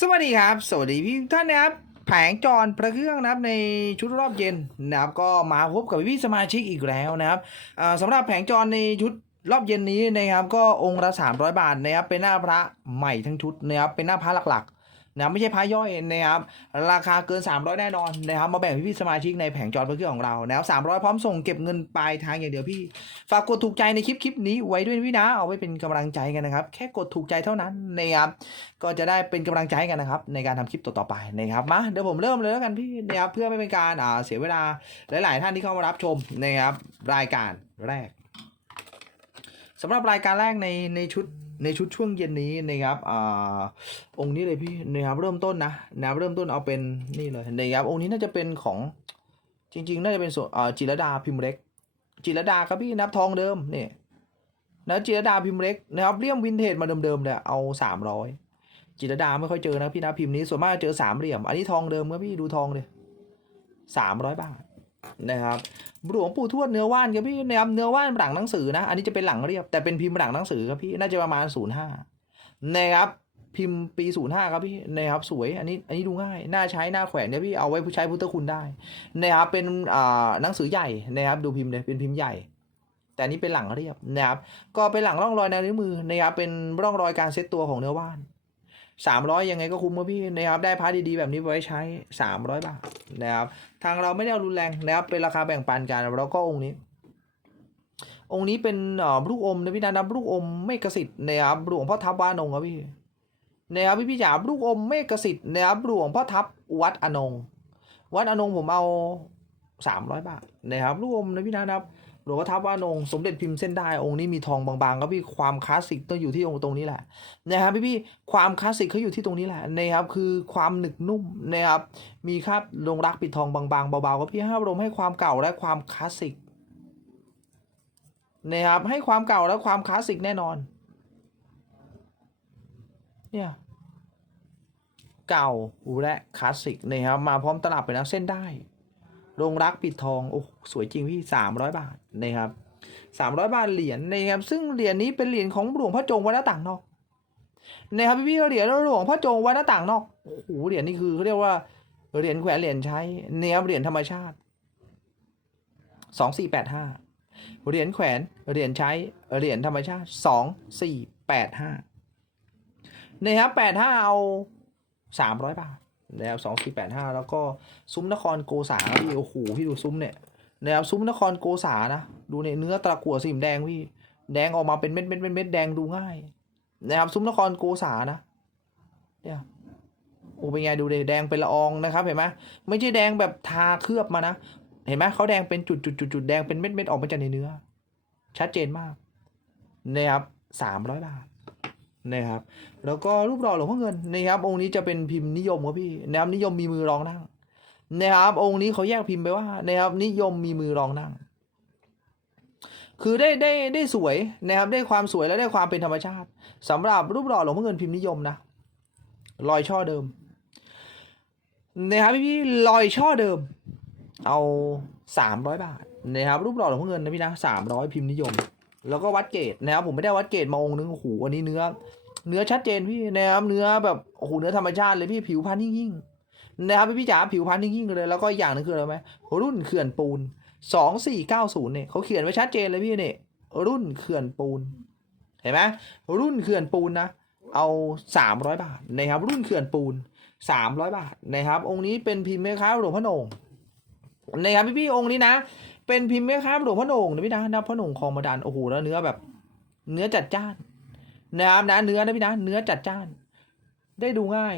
สวัสดีครับ สวัสดีพี่ท่านนะครับ แผงจรพระเครื่องนะครับในชุดรอบเย็นนะครับก็มาพบกับพี่สมาชิกอีกแล้วนะครับอ่าสำหรับแผงจรในชุดรอบเย็นนี้นะครับ ก็องค์ละ300 บาทนะครับเป็นหน้าพระใหม่ทั้งชุดนะครับเป็นหน้าพระหลักๆ นะไม่ใช่พระย่อยนะครับราคาเกิน 300 แน่นอนนะครับมาแบ่งพี่ๆสมาชิกในแผงจรพระเครื่อของเรานะครับ300พร้อมส่งเก็บเงินปลายทางอย่างเดียวพี่ ฝากกดถูกใจในคลิปคลิปนี้ไว้ด้วยนะพี่นะเอาไว้เป็นกำลังใจกันนะครับ แค่กดถูกใจเท่านั้นนะครับก็จะได้เป็นกำลังใจกันนะครับ ในการทำคลิปต่อๆไปนะครับมาเดี๋ยวผมเริ่มเลยแล้วกันพี่นะครับเพื่อไม่เป็นการอ่าเสียเวลาหลาย ๆ ท่านที่เข้ามารับชมนะครับรายการแรกสำหรับรายการแรกในในชุด ในชุดช่วงเย็นนี้นะครับอ่าองค์นี้เลยพี่นะครับเริ่มต้นนะนะครับเริ่มต้นเอาเป็นนี่เลยนะครับองค์นี้น่าจะเป็นของจริง ๆ น่าจะเป็นส่วนอ่จิรดาพิมพ์เล็ก จิรดาครับพี่นับทองเดิมนี่นะจิรดาพิมพ์เล็กนะครับเลี่ยมวินเทจมาเดิมๆเนี่ยเอาสามร้อยจิรดาไม่ค่อยเจอนะพี่นะพิมพ์นี้ส่วนมากเจอสามเหลี่ยม อันนี้ทองเดิมครับพี่ดูทองเลยสามร้อยบาท นะครับหลวงปู่ทวดเนื้อว่านครับพี่นะครับเนื้อว่านหลังหนังสือนะ อันนี้จะเป็นหลังเรียบ แต่เป็นพิมพ์หลังหนังสือครับพี่น่าจะประมาณศูนย์ห้านะครับพิมพ์ปีศูนย์ห้าครับพี่นะครับสวยอันนี้อันนี้ดูง่ายน่าใช้น่าแขวนเนี่ยพี่เอาไว้ผู้ใช้พุทธคุณได้นะครับเป็นอ่าหนังสือใหญ่นะครับดูพิมพ์เลยเป็นพิมพ์ใหญ่แต่นนี้เป็นหลังเรียบนะครับ ก็เป็นหลังร่องรอยแนวนิ้วมือนะครับเป็นร่องรอยการเซตตัวของเนื้อว่าน สามร้อยยังไงก็คุ้มครับพี่นะครับได้พาร์ทดีๆแบบนี้ไว้ใช้สามร้อยบาทนะครับทางเราไม่ได้เอารุนแรงนะครับเป็นราคาแบ่งปันกันแล้วก็องค์นี้ องค์นี้เป็นอ่อลูกอมนะพี่นะนะลูกอมเมฆสิทธิ์นะครับหลวงพ่อทับวานงครับพี่นะครับพี่พี่จ๋าลูกอมเมฆสิทธิ์นะครับหลวงพ่อทับวัดอนง วัดอนงผมเอาสามร้อยบาทนะครับลูกอมนะพี่นะครับ หลวงพ่อทับว่านงสมเด็จพิมพ์เส้นได้องค์นี้มีทองบางๆครับพี่ความคลาสสิกต้องอยู่ที่องค์ตรงนี้แหละนะครับพี่พี่ๆความคลาสสิกเขาอยู่ที่ตรงนี้แหละนะครับคือความหนึกนุ่มนะครับมีคราบลงรักปิดทองบางๆเบาๆครับพี่ห้ารมให้ความเก่าและความคลาสสิกนะครับให้ความเก่าและความคลาสสิกแน่นอนเนี่ยเก่าและคลาสสิกนะครับมาพร้อมตลับไปนะเส้นได้ โรงรักปิดทองโอ้สวยจริงพี่สามร้อยบาทนะครับสามร้อยบาทเหรียญนะครับซึ่งเหรียญนี้เป็นเหรียญของหลวงพ่อจงวัดหน้าต่างนอกนะครับพี่พี่เหรียญหลวงพ่อจงวัดหน้าต่างนอกโอ้โหเหรียญนี้คือเขาเรียกว่าเหรียญแขวนเหรียญใช้เนี่ยเหรียญธรรมชาติสองสี่แปดห้าเหรียญแขวนเหรียญใช้เหรียญธรรมชาติสองสี่แปดห้านะครับแปดห้าเอาสามร้อยบาท นะครับสองสี่แปดห้าแล้วก็ซุ้มนครโกษาพี่โอ้โหพี่ดูซุ้มเนี่ยนะครับซุ้มนครโกษานะดูเนี่ยเนื้อตะกั่วสีแดงพี่แดงออกมาเป็นเม็ดเม็ดเม็ดเม็ดแดงดูง่ายนะครับซุ้มนครโกษานะเนี่ยโอ้เป็นไงดูเลยแดงเป็นละอองนะครับเห็นไหมไม่ใช่แดงแบบทาเคลือบมานะเห็นไหมเขาแดงเป็นจุดจุดจุดจุดแดงเป็นเม็ดเม็ดออกมาจากในเนื้อ ชัดเจนมากนะครับสามร้อยบาท นะครับ แล้วก็รูปหล่อหลวงพ่อเงินนะครับองค์นี้จะเป็นพิมพ์นิยมครับพี่นะครับนิยมมีมือรองนั่งนะครับ องค์นี้เขาแยกพิมพ์ไปว่านะครับ นิยมมีมือรองนั่ง คือได้ได้ได้สวยนะครับ ได้ความสวยและได้ความเป็นธรรมชาติสำหรับรูปหล่อหลวงพ่อเงินพิมพ์นิยมนะรอยช่อเดิมนะครับพี่พี่รอยช่อเดิม เอาสามร้อยบาทนะครับรูปหล่อหลวงพ่อเงินนะพี่นะสามร้อยพิมพ์นิยม แล้วก็วัดเกรดนะครับผมไม่ได้วัดเกรดมาองค์นึงโอ้โหอันนี้เนื้อ เนื้อชัดเจนพี่นะครับเนื้อแบบโอ้โหเนื้อธรรมชาติเลยพี่ผิวพรรณยิ่งๆนะครับพี่จ๋าผิวพรรณยิ่งๆเลยแล้วก็อีกอย่างหนึงคืออะไรไหมรุ่นเขื่อนปูนสองสี่เก้าศูนย์เนี่ยเขาเขียนไว้ชัดเจนเลยพี่เนี่ยรุ่นเขื่อนปูน เห็นไหมรุ่นเขื่อนปูนนะเอาสามร้อยบาทนะครับรุ่นเขื่อนปูนสามร้อยบาทนะครับองค์นี้เป็นพิมพ์แม่ค้าหลวงพ่อโหนงนะครับพี่พี่องค์นี้นะ เป็นพิมพ์แม่ค้าหลวงพ่อโหนงนะพี่นะนะพ่อโหนงคลองมาดันโอ้โหแล้วเนื้อแบบ เนื้อจัดจ้าน นะครับนะเนื้อนะพี่นะ เนื้อจัดจ้าน ได้ดูง่าย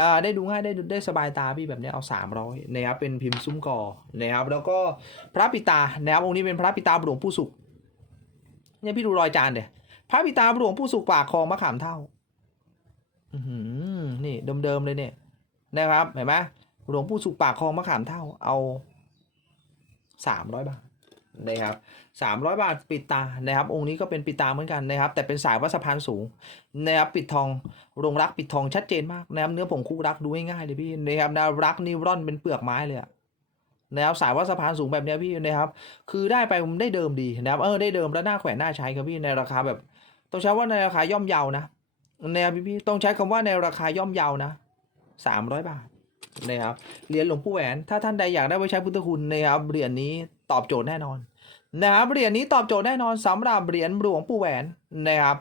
อ่าได้ดูง่ายได้ได้สบายตาพี่แบบนี้เอาสามร้อยนะครับเป็นพิมพ์ซุ้มกอนะครับ แล้วก็พระปิตานะครับองค์นี้เป็นพระปิตาหลวงปู่สุขเนี่ยพี่ดูรอยจานเดี๋ยพระปิตาหลวงปู่สุขปากคลองมะขามเท่าอือหือนี่เดิมๆเลยเนี่ยนะครับเห็นไหมหลวงปู่สุขปากคลองมะขามเท่าเอาสามร้อยบาท นะครับสามร้อยบาทปิดตานะครับ องค์นี้ก็เป็นปิดตาเหมือนกันนะครับ แต่เป็นสายวัสพานสูงนะครับปิดทองรงรักปิดทองชัดเจนมากนะครับเนื้อผงคุกรักดูง่ายๆเลยพี่นะครับนะรักนิวร่อนเป็นเปลือกไม้เลยอะนะครับสายวัสพานสูงแบบเนี้ยพี่นะครับ คือได้ไปผมได้เดิมดีนะครับเออได้เดิมแล้วหน้าแขวนหน้าใช้ครับพี่ในราคาแบบ ต้องใช้ว่าในราคาย่อมเยานะนะครับพี่ต้องใช้คำว่าในราคาย่อมเยานะสามร้อยบาทนะครับเหรียญหลวงปู่แหวน ถ้าท่านใดอยากได้ไว้ใช้พุทธคุณนะครับเหรียญนี้ ตอบโจทย์แน่นอนนะครับเหรียญนี้ตอบโจทย์แน่นอนสำหรับเหรียญหลวงปู่แหวนนะครับ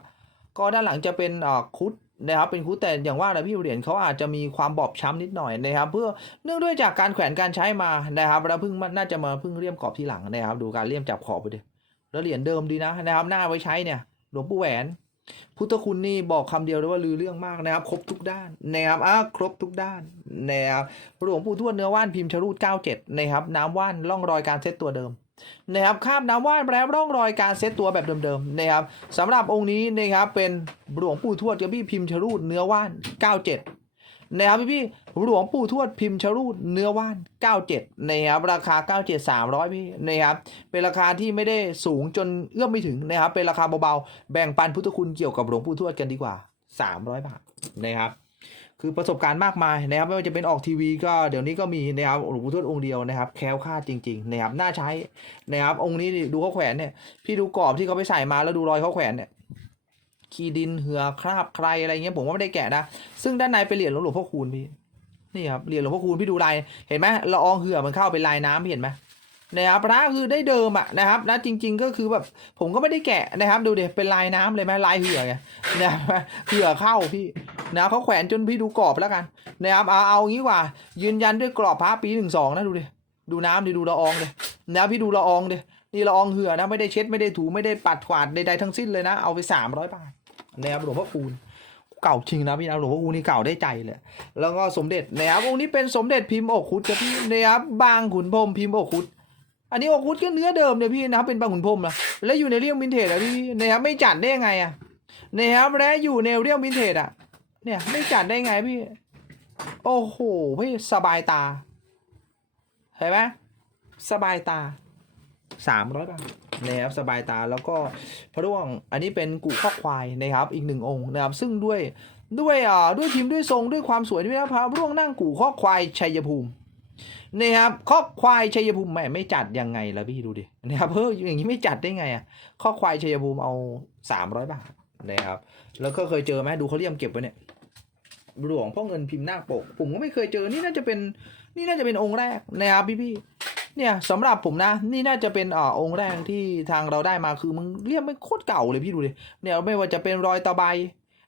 ก็ด้านหลังจะเป็นคุดนะครับเป็นคุดแต่อย่างว่าแหละพี่เหรียญเขาอาจจะมีความบอบช้ำนิดหน่อยนะครับ เพื่อเนื่องด้วยจากการแขวนการใช้มานะครับแล้วเพิ่งน่าจะมาเพิ่งเลี่ยมกรอบทีหลังนะครับ ดูการเลี่ยมจับขอบไปดิแล้วเหรียญเดิมดีนะนะครับหน้าไว้ใช้เนี่ยหลวงปู่แหวน พุทธคุณนี่บอกคำเดียวเลยว่าลือเรื่องมากนะครับ ครบทุกด้านนะครับอะครบทุกด้านนะครับหลวงปู่ทวดเนื้อว่านพิมพ์ชรูด97นะครับน้ำว่านร่องรอยการเซตตัวเดิมนะครับข้ามน้ำว่านแล้วร่องรอยการเซตตัวแบบเดิมๆนะครับสำหรับองค์นี้นะครับเป็นหลวงปู่ทวดกับพี่พิมพ์ชรูดเนื้อว่าน 97 นะครับพี่พี่หลวงปู่ทวดพิมพ์ชรูดเนื้อว่าน 97นะครับราคา 97 300พี่นะครับเป็นราคาที่ไม่ได้สูงจนเอื้อมไม่ถึงนะครับเป็นราคาเบาๆแบ่งปันพุทธคุณเกี่ยวกับหลวงปู่ทวดกันดีกว่า 300 บาทนะครับคือประสบการณ์มากมายนะครับไม่ว่าจะเป็นออกทีวีก็เดี๋ยวนี้ก็มีนะครับหลวงปู่ทวดองค์เดียวนะครับแคล้วคลาดจริงๆนะครับน่าใช้นะครับองค์นี้ดูเขาแขวนเนี่ยพี่ดูกรอบที่เขาไปใส่มาแล้วดูรอยเขาแขวนเนี่ย ขี้ดินเหือคราบใครอะไรเงี้ยผมว่าไม่ได้แกะนะ ซึ่งด้านในเป็นเหรียญหลวงพ่อคูณพี่นี่ครับเหรียญหลวงพ่อคูณพี่ดูลายเห็นไหมละอองเหือมันเข้าเป็นลายน้ำพี่เห็นไหมนะครับพระคือได้เดิมอะนะครับนะจริง ๆ ก็คือแบบผมก็ไม่ได้แกะนะครับ ดูเดี๋ยวเป็นลายน้ำเลยไหมลายเหือไงนะครับเหือเข้าพี่นะเขาแขวนจนพี่ดูกรอบแล้วกันนะครับเอาเอางี้กว่า ยืนยันด้วยกรอบพระปีหนึ่งสองนะดูดิดูน้ำดิดูละอองเลยนะพี่ดูละอองเดินี่ละอองเหือนะไม่ได้เช็ดไม่ได้ถูไม่ได้ปัดขวาดใดๆทั้งสิ้นเลยนะเอาไปสามร้อยบาท นะครับหลวงพ่อคูณเก่าจริงนะพี่นะหลวงพ่อคูณนี่เก่าได้ใจเลย แล้วก็สมเด็จนะครับองค์นี้เป็นสมเด็จพิมพ์อกคุดครับพี่นะครับบางขุนพรมพิมพ์อกคุดอันนี้อกคุดก็เนื้อเดิมเนี่ยพี่นะครับเป็นบางขุนพรมนะแล้วอยู่ในเรียมวินเทจอะพี่นะครับไม่จัดได้ยังไงอะนะครับและอยู่ในเรียมวินเทจอะเนี่ยไม่จัดได้ไงพี่ โอ้โหพี่สบายตาเห็นไหมสบายตาสามร้อยบาท นะครับสบายตาแล้วก็พระร่วงอันนี้เป็นกูข้อควายนะครับอีกหนึ่งองค์นะครับซึ่งด้วยด้วยอ่าด้วยพิมพ์ด้วยทรงด้วยความสวยด้วยนะพระร่วงนั่งกู่ข้อควายชัยภูมินะครับข้อควายชัยภูมิแม่ไม่จัดยังไงล่ะพี่ดูดินะครับเฮ้ยอย่างนี้ไม่จัดได้ไงอะข้อควายชัยภูมิเอาสามร้อยบาทนะครับแล้วก็เคยเจอไหมดูเขาเรียมเก็บไว้เนี่ยหลวงพ่อเงินพิมพ์หน้าปก ผมก็ไม่เคยเจอนี่น่าจะเป็นนี่น่าจะเป็นองค์แรกนะครับพี่พี่ เนี่ยสำหรับผมนะ นี่น่าจะเป็นอ่าองค์แรกที่ทางเราได้มาคือมึงเรียกไม่โคตรเก่าเลยพี่ดูดิเนี่ยไม่ว่าจะเป็นรอยตะไบ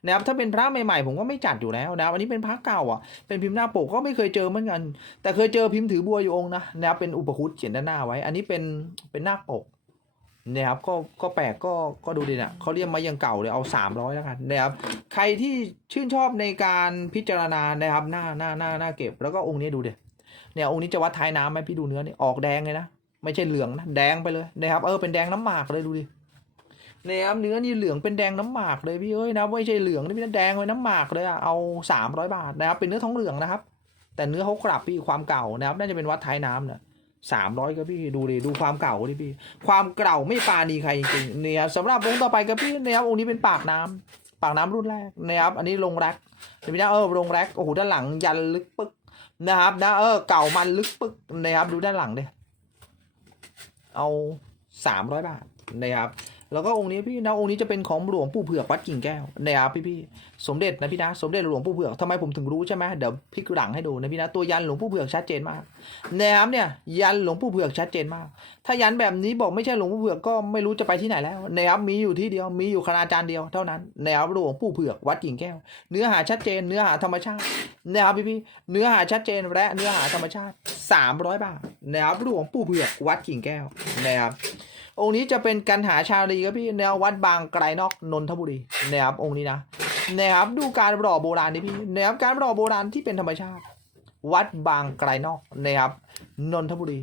นะครับถ้าเป็นพระใหม่ๆผมก็ไม่จัดอยู่แล้วนะครับอันนี้เป็นพระเก่าอะเป็นพิมพ์หน้าปกก็ไม่เคยเจอเหมือนกัน แต่เคยเจอพิมพ์ถือบัวอยู่องค์นะนะครับเป็นอุปคุตเขียนด้านหน้าไว้ อันนี้เป็นเป็นหน้าปกนะครับก็ก็แปลกก็ก็ดูดินะเขาเรียกมายังเก่าเลยเอาสามร้อยแล้วกันนะครับใครที่ชื่นชอบในการพิจารณานะครับหน้าหน้าหน้าหน้าเก็บ แล้วก็องค์นี้ดูเดี เนี่ยองค์นี้จะวัดท้ายน้ำไหมพี่ดูเนื้อนี่ออกแดงเลยนะไม่ใช่เหลืองนะแดงไปเลยนะครับเออเป็นแดงน้ำหมากเลยดูดินะครับเนื้อนี่เหลืองเป็นแดงน้ำหมากเลยพี่เอ้ยนะไม่ใช่เหลืองนี่เป็นแดงเลยน้ำหมากเลยอะเอาสามร้อยบาทนะครับเป็นเนื้อทองเหลืองนะครับ แต่เนื้อเขากลับพี่ความเก่านะครับน่าจะเป็นวัดท้ายน้ำเนี่ยสามร้อยก็พี่ดูดิดูความเก่าดิพี่ ความเก่าไม่ปาณีใครจริงๆเนี่ยสำหรับองค์ต่อไปก็พี่นะครับองค์นี้เป็นปากน้ำปากน้ำรุ่นแรกนะครับอันนี้ลงแรกเห็นไหมนะเออลงแรกโอ้โหด้านหลังยันลึกปึ๊ก นะครับนะเออเก่ามันลึกปึ๊กนะครับดูด้านหลังเดิเอาสามร้อยบาทนะครับแล้วก็องค์นี้พี่นะองค์นี้จะเป็นของหลวงปู่เผือกวัดกิ่งแก้วนะครับพี่พี่ๆสมเด็จนะพี่นะสมเด็จหลวงปู่เผือกทำไมผมถึงรู้ใช่ไหมเดี๋ยวพลิกหลังให้ดูนะพี่นะตัวยันหลวงปู่เผือกชัดเจนมากนะครับเนี่ยยันหลวงปู่เผือกชัดเจนมาก ถ้ายันแบบนี้บอกไม่ใช่หลวงปู่เผือกก็ไม่รู้จะไปที่ไหนแล้วนะครับมีอยู่ที่เดียวมีอยู่คณาจารย์เดียวเท่านั้นนะครับหลวงปู่เผือกวัดกิ่งแก้ว เนื้อหาชัดเจนเนื้อหาธรรมชาติ นะครับพี่พี่เนื้อหาชัดเจนและเนื้อหาธรรมชาติ 300 บาทนะครับหลวงปู่เผือกวัดกิ่งแก้วนะครับองค์นี้จะเป็นกันหาชาลีครับพี่แนววัดบางไกลนอกนนทบุรีนะครับองค์นี้นะนะครับดูการหล่อโบราณนี่พี่นะครับการหล่อโบราณที่เป็นธรรมชาติ วัดบางไกลนอกนะครับนนทบุรี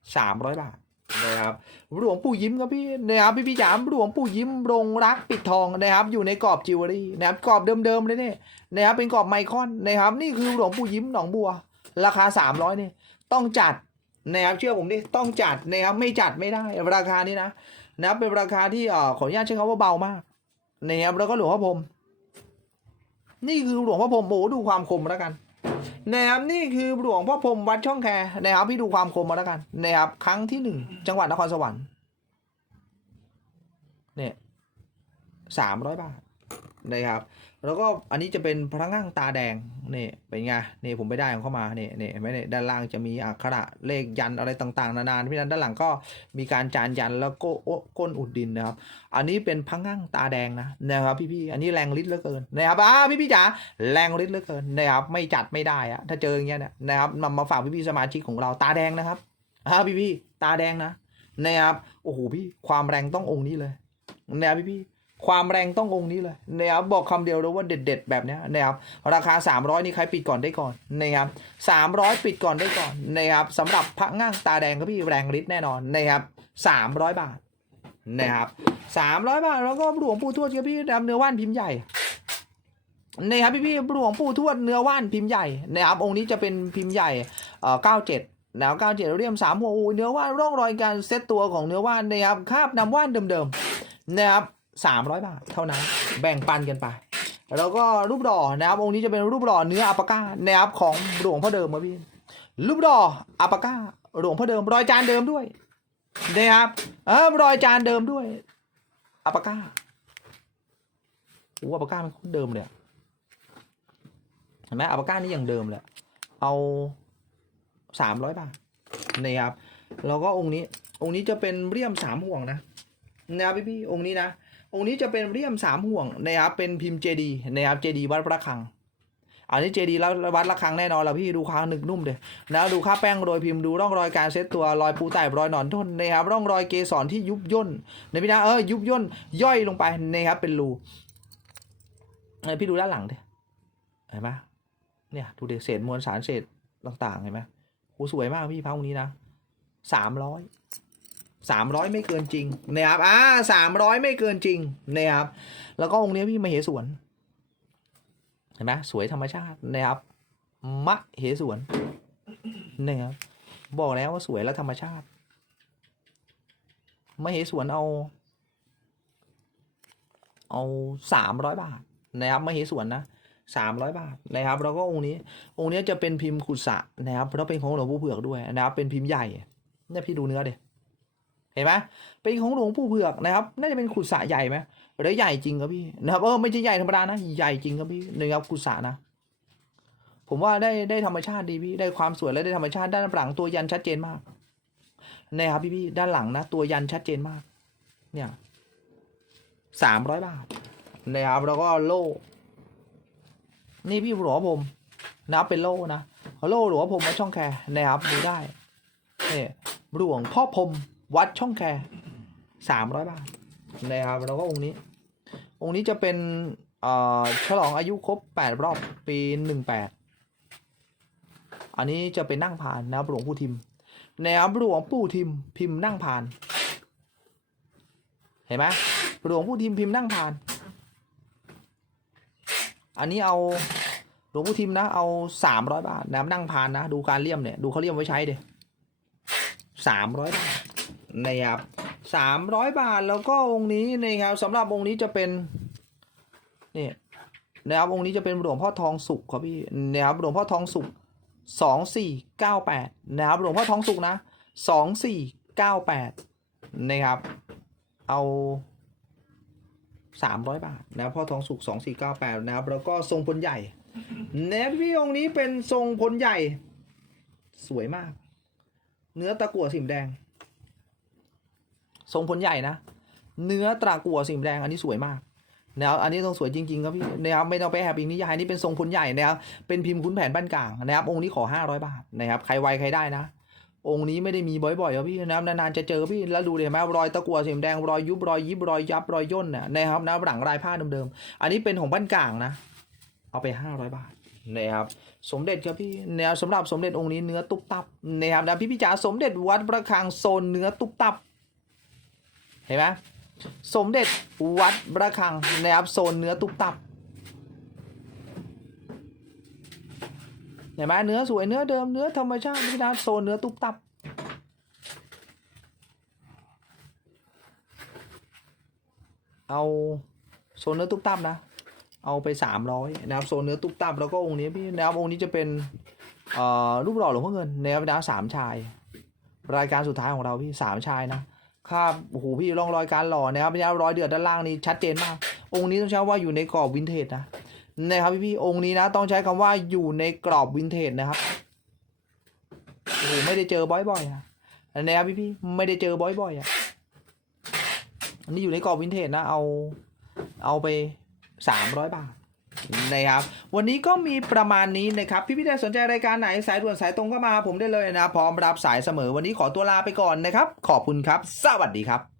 300 บาท นะครับหลวงปู่ยิ้มครับพี่นะครับพี่พี่จ๋าหลวงปู่ยิ้มรงรักปิดทองนะครับ อยู่ในกรอบจิวเวลรี่นะครับกรอบเดิมๆเลยเนี่ยนะครับเป็นกรอบไมคอนนะครับ นี่คือหลวงปู่ยิ้มหนองบัว ราคา 300นี่ยต้องจัดนะครับเชื่อผมดิต้องจัดนะครับไม่จัดไม่ได้ราคานี้นะนะครับเป็นราคาที่เอ่อขออนุญาตใช้คำว่าเบามากนะครับแล้วก็หลวงพ่อพรมนี่คือหลวงพ่อพรมโอ้ดูความคมแล้วกัน นะครับนี่คือหลวงพ่อพรมวัดช่องแคนะครับพี่ดูความคมมาแล้วกันนะครับครั้งที่หนึ่งจังหวัดนครสวรรค์เนี่ยสามร้อยบาทนะครับ แล้วก็อันนี้จะเป็นพระงั่งตาแดงนี่เป็นไงนี่ผมไปได้ของเข้ามานี่นี่เห็นไหมเนี่ยด้านล่างจะมีอักขระเลขยันอะไรต่างๆ นานาพี่นั้นด้านหลังก็มีการจานยันแล้วก็โก้นอุดดินนะครับ อันนี้เป็นพระงั่งตาแดงนะนะครับพี่ๆอันนี้แรงฤทธิ์เหลือเกินนะครับอ่าพี่ๆจ๋าแรงฤทธิ์เหลือเกินนะครับไม่จัดไม่ได้อะถ้าเจออย่างเงี้ยเนี่ยนะครับนำมาฝากพี่ๆสมาชิกของเราตาแดงนะครับอ่าพี่ๆตาแดงนะนะครับโอ้โหพี่ความแรงต้ององค์นี้เลยนะครับพี่ๆ ความแรงต้ององค์นี้เลยนะครับบอกคำเดียวเลยว่าเด็ด ๆ แบบนี้นะครับราคา 300 นี่ใครปิดก่อนได้ก่อนนะครับ300 ปิดก่อนได้ก่อนนะครับสำหรับพระง่างตาแดงก็พี่แรงฤทธิ์แน่นอนนะครับ300 บาทนะครับ300 บาทแล้วก็หลวงปู่ทวดครับพี่ดำเนื้อว่านพิมพ์ใหญ่นะครับพี่พี่หลวงปู่ทวดเนื้อว่านพิมพ์ใหญ่นะครับองค์นี้จะเป็นพิมพ์ใหญ่เอ่อ97แล้ว97เรียม3หัวอูเนื้อว่านร่องรอยการเซตตัวของเนื้อว่านนะครับคาบนำว่านเดิมๆนะครับ สามร้อยบาทเท่านั้น แบ่งปันกันไป แล้วก็รูปดอนะครับองค์นี้จะเป็นรูปดอเนื้ออัปาก้านะครับของหลวงพ่อเดิมครับพี่รูปดออัปาก้าหลวงพ่อเดิมรอยจานเดิมด้วยนะครับเออรอยจานเดิมด้วยอัปาก้าโอ้อัปาก้ามันคุ้นเดิมเลยเห็นไหมอัปาก้านี่อย่างเดิมเลยเอาสามร้อยบาทนะครับแล้วก็องค์นี้ องค์นี้จะเป็นเรียมสามห่วงนะนะครับพี่พี่องค์นี้นะ องค์นี้จะเป็นเรียมสามห่วงนะครับเป็นพิมพ์เจดีนะครับเจดีวัดพระฆัง อันนี้เจดีแล้ววัดระฆังแน่นอนแล้วพี่ดูค้างหนึกนุ่มเลยนะดูค่าแป้งโรยพิมพ์ดูร่องรอยการเซตตัวรอยปูไต่รอยหนอนทนนะครับร่องรอยเกสรที่ยุบย่นนะพี่นะเออยุบย่นย่อยลงไปนะครับเป็นรูเอพี่ดูด้านหลังดิเห็นไหมเนี่ยดูเด็เศษมวลสารเศษต่างๆเห็นไหมโหสวยมากพี่พระองค์นี้นะสามร้อย สามร้อยไม่เกินจริงนะครับอ่าสามร้อยไม่เกินจริงนะครับ แล้วก็องค์นี้พี่มเหสวนเห็นไหมสวยธรรมชาตินะครับมะเหสวนนะครับบอกแล้วว่าสวยและธรรมชาติมเหสวนเอา เอาสามร้อยบาทนะครับมเหสวนนะสามร้อยบาทนะครับ แล้วก็องค์นี้ องค์นี้จะเป็นพิมพ์ขุดสะนะครับเพราะเป็นของหลวงปู่เผือกด้วยนะครับเป็นพิมพ์ใหญ่เนี่ยพี่ดูเนื้อเดี๋ย เห็นไหมเป็นของหลวงปู่เผือกนะครับ น่าจะเป็นขุดสระใหญ่ไหมหรือใหญ่จริงครับพี่นะครับเออไม่ใช่ใหญ่ธรรมดานะ ใหญ่จริงครับพี่นะครับขุดสระนะ ผมว่าได้ได้ธรรมชาติดีพี่ได้ความสวยและได้ธรรมชาติด้านหลังตัวยันชัดเจนมากนะครับพี่พี่ด้านหลังนะ ตัวยันชัดเจนมาก เนี่ยสามร้อยบาทนะครับแล้วก็โล่ นี่พี่หลวงผมนะครับเป็นโล่นะโล่หลวงผมมาช่องแคร์นะครับดูได้เนี่ยหลวงพ่อพรม วัดช่องแคสามร้อยบาทนะครับแล้วก็องค์นี้ องค์นี้จะเป็นฉลองอายุครบแปดรอบปีหนึ่งแปดอันนี้จะเป็นนั่งผ่านนะครับหลวงปู่ทิมนะครับหลวงปู่ทิมพิมพ์นั่งผ่าน เห็นไหมหลวงปู่ทิมพิมพ์นั่งผ่าน อันนี้เอาหลวงปู่ทิมนะ เอาสามร้อยบาทนะครับนั่งผ่านนะ ดูการเลี่ยมเนี่ย ดูเขาเลี่ยมไว้ใช้เดสามร้อยบาท นะครับสามร้อยบาทแล้วก็องค์นี้นะครับสำหรับองค์นี้จะเป็นนี่นะครับองค์นี้จะเป็นหลวงพ่อทองสุกครับพี่นะครับหลวงพ่อทองสุกสองสี่เก้าแปดนะครับหลวงพ่อทองสุกนะสองสี่เก้าแปดนะครับ เอาสามร้อยบาทนะพ่อทองสุกสองสี่เก้าแปดนะครับ แล้วก็ทรงพลใหญ่นะพี่องค์นี้เป็นทรงพลใหญ่ สวยมาก เนื้อตะกั่วสีแดง ทรงผลใหญ่นะ เนื้อตรากัวสีแดงอันนี้สวยมากนะครับอันนี้ต้องสวยจริงๆครับพี่นะครับไม่ต้องไปแอบอีกนิยายนี่เป็นทรงผลใหญ่นะครับเป็นพิมพ์ขุนแผนบ้านกลางนะครับ องค์นี้ขอ 500 บาทนะครับใครไวใครได้นะ องค์นี้ไม่ได้มีบ่อยๆครับพี่นะครับนานๆจะเจอพี่แล้วดูเลยไหมรอยตะกัวสีแดงรอยยุบรอยยิบรอยยับรอยย่นน่ะนะครับนะหลังลายผ้าเดิมๆอันนี้เป็นของบ้านกลางนะ เอาไป 500 บาทนะครับสมเด็จครับพี่แนวสำหรับสมเด็จองค์นี้เนื้อตุ๊บตับนะครับนะพี่พี่จ๋าสมเด็จวัดประฆังโซนเนื้อตุ๊บตับ เห็นไหมสมเด็จวัดระฆังนะครับโซนเนื้อตุ๊บตับเห็นไหมเนื้อสวยเนื้อเดิมเนื้อธรรมชาติพี่นะโซนเนื้อตุ๊บตับเอาโซนเนื้อตุ๊บตับนะ เอาไปสามร้อยนะครับโซนเนื้อตุ๊บตับแล้วก็องค์นี้พี่นะครับองค์นี้จะเป็นอ่อรูปหล่อหลวงพ่อเงินนะครับนะสามชาย รายการสุดท้ายของเราพี่สามชายนะ ครับโอ้โหพี่ร่องรอยการหล่อนะครับเนี่ยรอยเดือดด้านล่างนี่ชัดเจนมาก องค์นี้ต้องใช้ว่าอยู่ในกรอบวินเทจนะนะครับพี่พี่องค์นี้นะ ต้องใช้คำว่าอยู่ในกรอบวินเทจนะครับโอ้โหไม่ได้เจอบ่อยๆอะนะครับพี่พี่ไม่ได้เจอบ่อยๆอะอันนี้อยู่ในกรอบวินเทจนะเอา เอาไปสามร้อยบาท นะครับวันนี้ก็มีประมาณนี้นะครับพี่พี่ๆได้สนใจรายการไหนสายด่วนสายตรงก็มาผมได้เลยนะ พร้อมรับสายเสมอวันนี้ขอตัวลาไปก่อนนะครับ ขอบคุณครับ สวัสดีครับ